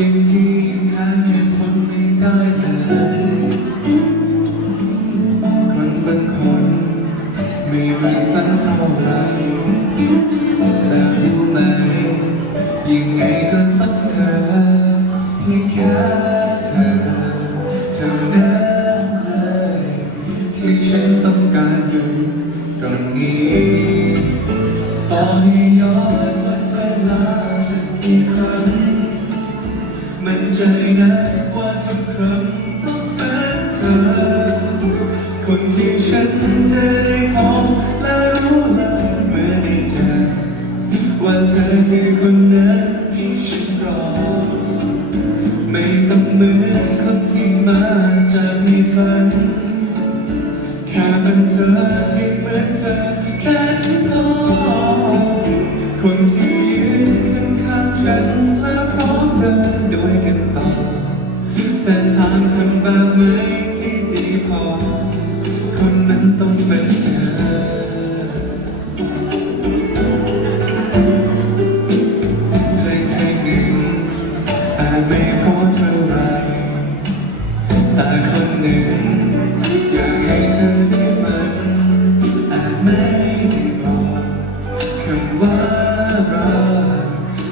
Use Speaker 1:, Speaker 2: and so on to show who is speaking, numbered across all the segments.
Speaker 1: ยังที่หาเหตุผไม่ได้เลยคนบางคนไม่เหมือนฝันเท่าไรแต่รู้ไหมยังไงก็ต้องเธอเพียงแค่เธอเท่านั้นเลยที่ฉันต้องการอยู่ตรงนี้ต่อให้ย้อนวันเวลาสักกี่ครั้ง ใจนะว่าทุกครั้งต้องเป็นเธอ คนที่ฉันจะได้พบและรู้เลยเมื่อได้เจอว่าเธอคือคนนั้นที่ฉันรอ ไม่ต้องเหมือนคนที่มาจากในฝัน แค่เป็นเธอที่เหมือนเธอแค่นั้นพอคนที่ามคนแบบไหนที่ดีพอ คนนั้นต้องเป็นเธอใครๆหนึ่งอาจไม่พอเท่าไรแต่คนหนึ่งอยากให้เธอได้ฟังอาจไม่ได้บอกคำว่ารัก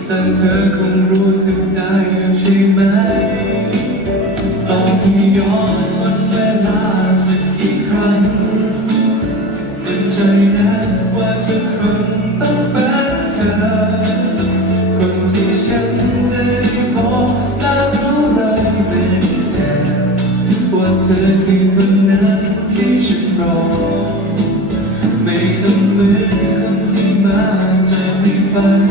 Speaker 1: แต่เธอคงรู้สึกได้ ว่าเธอคือคนนั้นที่ฉันรอ ไม่ต้องเหมือนคนที่มาจากในฝัน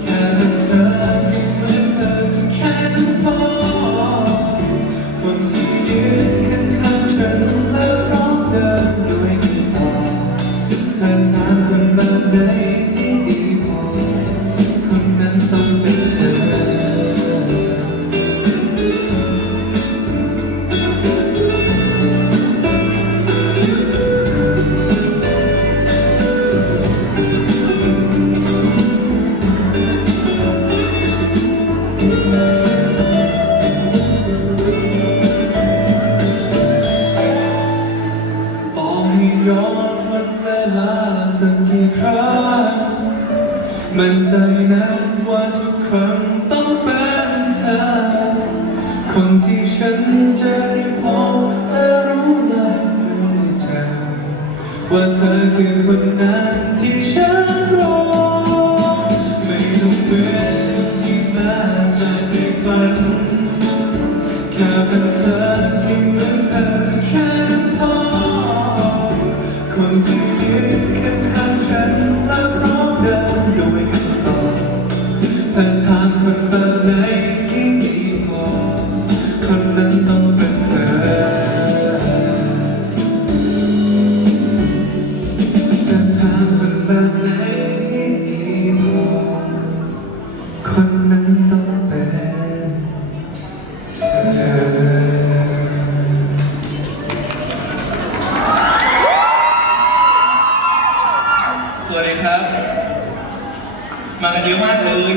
Speaker 1: แค่เป็นเธอที่เหมือนเธอแค่นั้นพอ คนที่ยืนข้างๆฉันและพร้อมเดินด้วยกันต่อเธอถา มั่นใจนะว่าทุกครั้งต้องเป็นเธอ คนที่ฉันจะได้พบและรู้เลยเมื่จว่าเธอคือคนนั้น ถ้าถามคนแบบไหนที่ดีพอ คนนั้นต้องเป็นเธอถ้าถามคนแบบไหนที่ดีพอ คนนั้นต้องเป็นเธอ
Speaker 2: สวัสดีครับ มากันเยอะมากเลย